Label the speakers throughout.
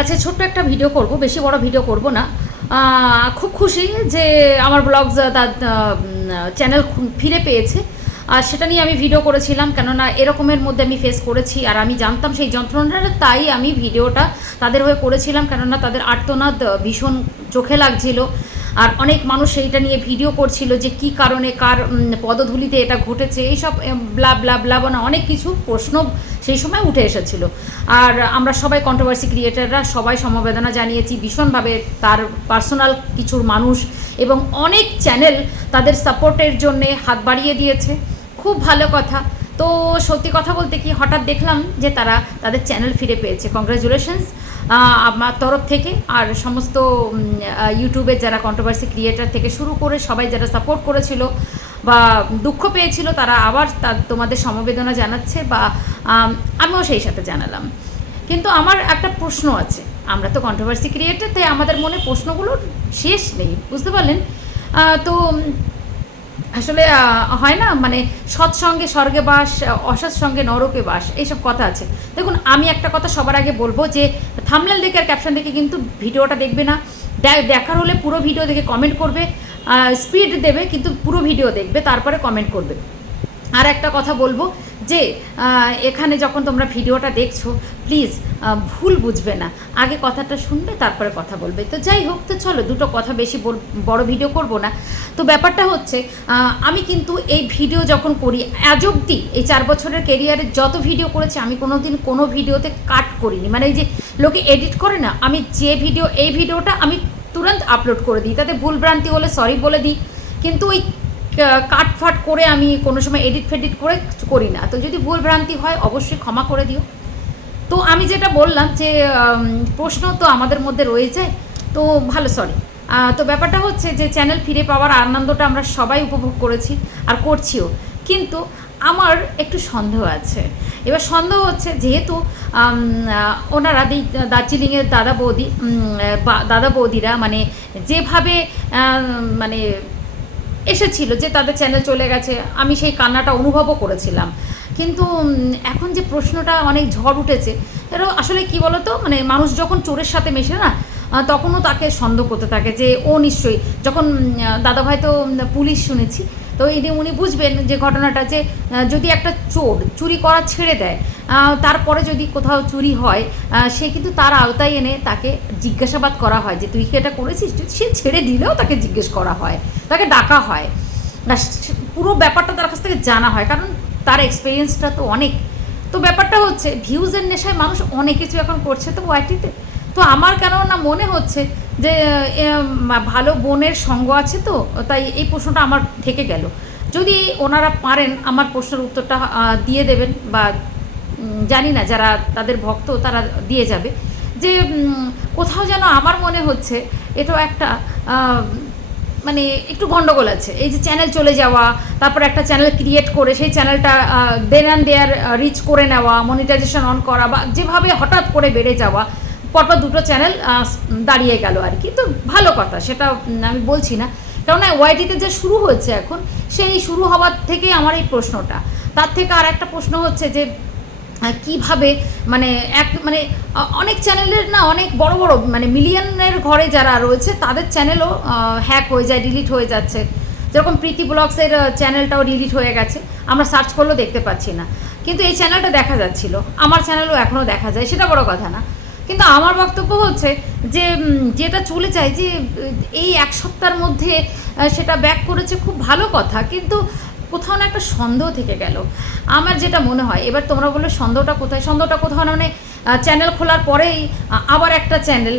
Speaker 1: আচ্ছা ছোট্ট একটা ভিডিও করব, বেশি বড় ভিডিও করব না। খুব খুশি যে আমার ব্লগ তার চ্যানেল ফিরে পেয়েছে। আর সেটা নিয়ে আমি ভিডিও করেছিলাম, কেননা এরকমের মধ্যে আমি ফেস করেছি, আর আমি জানতাম সেই যন্ত্রণাটা, তাই আমি ভিডিওটা তাদের হয়ে করেছিলাম, কেননা তাদের আর্তনাদ ভীষণ চোখে লাগছিল। আর অনেক মানুষ সেইটা নিয়ে ভিডিও করছিল যে কি কারণে, কার পদধূলিতে এটা ঘটেছে, এইসব ব্লা ব্লা ব্লা না অনেক কিছু প্রশ্ন সেই সময় উঠে এসেছিল। আর আমরা সবাই কন্ট্রোভার্সি ক্রিয়েটাররা সবাই সমবেদনা জানিয়েছি, ভীষণভাবে তার পার্সোনাল কিছুর মানুষ এবং অনেক চ্যানেল তাদের সাপোর্টের জন্যে হাত বাড়িয়ে দিয়েছে। খুব ভালো কথা। তো সত্যি কথা বলতে কি, হঠাৎ দেখলাম যে তারা তাদের চ্যানেল ফিরে পেয়েছে। কংগ্রাচুলেশনস আমার তরফ থেকে। আর সমস্ত ইউটিউবে যারা কন্ট্রোভার্সি ক্রিয়েটার থেকে শুরু করে সবাই যারা সাপোর্ট করেছিল বা দুঃখ পেয়েছিল, তারা আবার তার তোমাদের সমবেদনা জানাচ্ছে বা আমিও সেই সাথে জানালাম। কিন্তু আমার একটা প্রশ্ন আছে। আমরা তো কন্ট্রোভার্সি ক্রিয়েটার তাই আমাদের মনে প্রশ্নগুলোর শেষ নেই, বুঝতে পারলেন? তো আসলে হয় না? মানে সৎসঙ্গে স্বর্গে বাস অসৎ সঙ্গে নরকে বাস, এইসব কথা আছে। দেখুন, আমি একটা কথা সবার আগে বলব যে থামলেল দেখে আর ক্যাপশন দেখে কিন্তু ভিডিওটা দেখবে না। দেখার হলে পুরো ভিডিও দেখে কমেন্ট করবে স্পিড দেবে, কিন্তু পুরো ভিডিও দেখবে, তারপরে কমেন্ট করবে। আর একটা কথা বলব যে এখানে যখন তোমরা ভিডিওটা দেখছ প্লিজ ভুল বুঝবে না। আগে কথাটা শুনবে, তারপরে কথা বলবে। তো যাই হোক, তো চলো, দুটো কথা বেশি বড় ভিডিও করব না। তো ব্যাপারটা হচ্ছে আমি কিন্তু এই ভিডিও যখন করি, আজ অব্দি এই চার বছরের কেরিয়ারে যত ভিডিও করেছি, আমি কোনো দিন কোনো ভিডিওতে কাট করিনি। মানে এই যে লোকে এডিট করে না, আমি যে ভিডিও, এই ভিডিওটা আমি তুরন্ত আপলোড করে দিই। তাতে ভুলভ্রান্তি হলে সরি বলে দিই। কিন্তু ওই কাট ফাট করে আমি কোনো সময় এডিট ফেডিট করে করি না। তো যদি ভুল ভ্রান্তি হয়, অবশ্যই ক্ষমা করে দিও। তো আমি যেটা বললাম যে প্রশ্ন তো আমাদের মধ্যে রয়ে যায় তো ভালো সরি তো ব্যাপারটা হচ্ছে যে চ্যানেল ফিরে পাওয়ার আনন্দটা আমরা সবাই উপভোগ করেছি আর করছিও। কিন্তু আমার একটু সন্দেহ আছে। এবার সন্দেহ হচ্ছে যেহেতু ওনারা দার্জিলিংয়ের দাদা বৌদি দাদা বৌদিরা মানে যেভাবে মানে এসেছিল যে তাদের চ্যানেল চলে গেছে, আমি সেই কান্নাটা অনুভবও করেছিলাম। কিন্তু এখন যে প্রশ্নটা অনেক ঝড় উঠেছে এটা আসলে কি বলতো? মানে মানুষ যখন চোরের সাথে মেশে না তখনও তাকে সন্দেহ করতে থাকে যে, ও নিশ্চয়ই, যখন দাদাভাই তো পুলিশ শুনেছি তো ইনি উনি বুঝবেন যে ঘটনাটা যে যদি একটা চোর চুরি করা ছেড়ে দেয় তারপরে যদি কোথাও চুরি হয় সে কিন্তু তার আওতায় এনে তাকে জিজ্ঞাসাবাদ করা হয় যে, তুই কি এটা করেছিস? সে ছেড়ে দিলেও তাকে জিজ্ঞেস করা হয়, তাকে ডাকা হয়। পুরো ব্যাপারটা তার কাছ থেকে জানা হয়, কারণ তার এক্সপিরিয়েন্সটা তো অনেক। তো ব্যাপারটা হচ্ছে ভিউজের নেশায় মানুষ অনেক কিছু এখন করছে তো ওয়াইটিতে। তো আমার কেন না মনে হচ্ছে যে ভালো বোনের সঙ্গ আছে তো, তাই এই প্রশ্নটা আমার থেকে গেল। যদি ওনারা পারেন আমার প্রশ্নের উত্তরটা দিয়ে দেবেন বা জানি না যারা তাদের ভক্ত তারা দিয়ে যাবে। যে কোথাও যেন আমার মনে হচ্ছে এটা একটা মানে একটু গন্ডগোল আছে। এই যে চ্যানেল চলে যাওয়া, তারপর একটা চ্যানেল ক্রিয়েট করে, সেই চ্যানেলটা দেন অ্যান্ড দেয়ার রিচ করে নেওয়া মনিটাইজেশন অন করা বা যেভাবে হঠাৎ করে বেড়ে যাওয়া পরপর দুটো চ্যানেল দাঁড়িয়ে গেল আর কি। তো ভালো কথা, সেটা আমি বলছি না। কেননা ওয়াইটিতে যে শুরু হয়েছে এখন, সেই শুরু হওয়ার থেকে আমার এই প্রশ্নটা। তার থেকে আর একটা প্রশ্ন হচ্ছে যে কীভাবে মানে এক মানে অনেক চ্যানেলের না অনেক বড় বড় মানে মিলিয়নের ঘরে যারা রয়েছে, তাদের চ্যানেলও হ্যাক হয়ে যায় ডিলিট হয়ে যাচ্ছে। যেরকম প্রীতি ব্লগসের চ্যানেলটাও ডিলিট হয়ে গেছে। আমরা সার্চ করলেও দেখতে পাচ্ছি না। কিন্তু এই চ্যানেলটা দেখা যাচ্ছিল। আমার চ্যানেলও এখনও দেখা যায়, সেটা বড় কথা না। কিন্তু আমার বক্তব্য হচ্ছে যে যেটা চলে যায় যে, এই এক সপ্তাহের মধ্যে সেটা ব্যাক করেছে খুব ভালো কথা, কিন্তু কোথাও না একটা সন্দেহ থেকে গেল। আমার যেটা মনে হয়, এবার তোমরা বললে সন্দেহটা কোথায়? সন্দেহটা কোথাও না মানে চ্যানেল খোলার পরেই আবার একটা চ্যানেল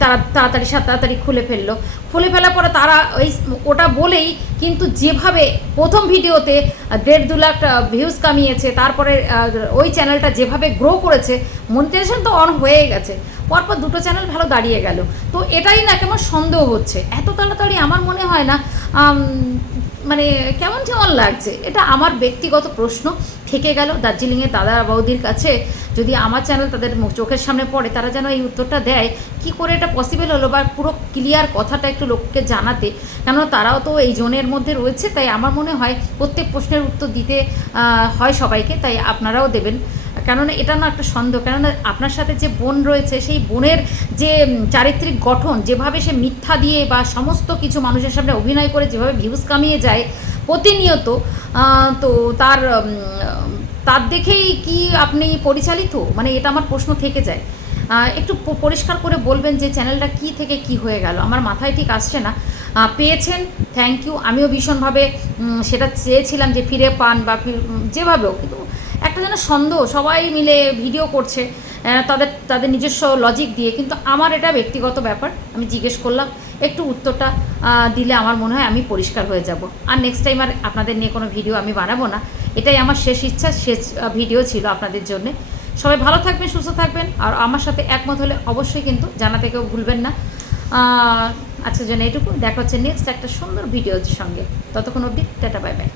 Speaker 1: তারা তাড়াতাড়ি তাড়াতাড়ি খুলে ফেলল। খুলে ফেলার পরে তারা ওই ওটা বলেই কিন্তু যেভাবে প্রথম ভিডিওতে দেড় দু লাখ ভিউজ কামিয়েছে, তারপরে ওই চ্যানেলটা যেভাবে গ্রো করেছে মনিটাইজেশন তো অন হয়ে গেছে। পরপর দুটো চ্যানেল ভালো দাঁড়িয়ে গেল। তো এটাই না কেমন সন্দেহ হচ্ছে। এত তাড়াতাড়ি আমার মনে হয় না কেমন কেমন লাগছে? এটা আমার ব্যক্তিগত প্রশ্ন। থেকে গেল দার্জিলিংয়ের দাদা বৌদির কাছে। যদি আমার চ্যানেল তাদের চোখের সামনে পড়ে, তারা যেন এই উত্তরটা দেয়, কি করে এটা পসিবল হলো বা পুরো ক্লিয়ার কথাটা একটু লোককে জানাতে? কেননা তারাও তো এই জোনের মধ্যে রয়েছে, তাই আমার মনে হয় প্রত্যেক প্রশ্নের উত্তর দিতে হয় সবাইকে, তাই আপনারাও দেবেন। কেননা এটা না একটা সন্দেহ, কেননা আপনার সাথে যে বোন রয়েছে, সেই বোনের যে চারিত্রিক গঠন, যেভাবে সে মিথ্যা দিয়ে বা সমস্ত কিছু মানুষের সামনে অভিনয় করে যেভাবে ভিউজ কামিয়ে যায় প্রতিনিয়ত তো তার তার দেখেই কি আপনি পরিচালিত? মানে এটা আমার প্রশ্ন থেকে যায়। একটু পরিষ্কার করে বলবেন যে চ্যানেলটা কি থেকে কি হয়ে গেল? আমার মাথায় ঠিক আসছে না। পেয়েছেন থ্যাংক ইউ আমিও ভীষণভাবে সেটা চেয়েছিলাম যে ফিরে পান বা যেভাবেও কিন্তু একটা যেন সন্দেহ, সবাই মিলে ভিডিও করছে তাদের তাদের নিজস্ব লজিক দিয়ে। কিন্তু আমার এটা ব্যক্তিগত ব্যাপার, আমি জিজ্ঞেস করলাম, একটু উত্তরটা দিলে আমার মনে হয় আমি পরিষ্কার হয়ে যাব। আর নেক্সট টাইম আর আপনাদের নিয়ে কোনো ভিডিও আমি বানাবো না। এটাই আমার শেষ ইচ্ছা, শেষ ভিডিও ছিল আপনাদের জন্যে। সবাই ভালো থাকবেন, সুস্থ থাকবেন, আর আমার সাথে একমত হলে অবশ্যই কিন্তু জানাতে কেউ ভুলবেন না। আজকের জন্য এইটুকু দেখা হচ্ছে নেক্সট একটা সুন্দর ভিডিওর সঙ্গে। ততক্ষণ অবধি, টাটা বাই বাই